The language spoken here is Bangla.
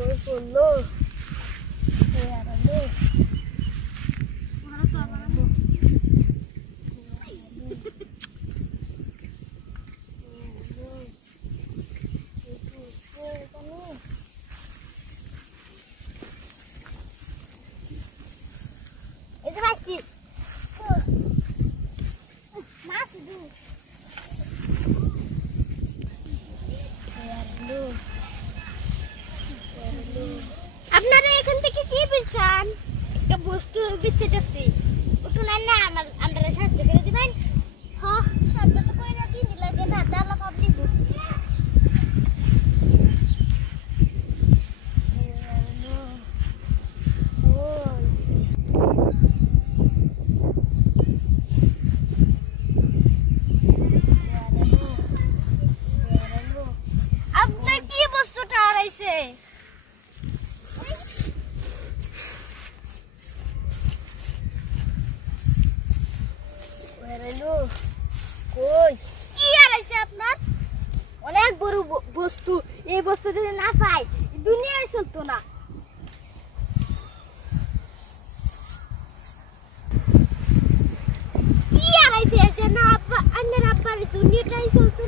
ওই পড়লো আরালো তো আবার এটা পাইছি মাছ দু আপনারা এখান থেকে কি পেয়েছেন? একটা বস্তু বিচ্ছেটাছি ওটা না আমরা সাহায্য করে দিবেন। হ্যাঁ সাহায্য তো করে না দিন লাগে না দালা পাব দিব আপনার কি বস্তুটা হারাইছে? কই কি হারাইছে আপনার? অনেক বড় বস্তু। এই বস্তু যদি না পাই দুনিয়ায় চলতো না। কি হারাইছে যে না আব্বা আন্নের আব্বার দুনিয়াটাই চলতো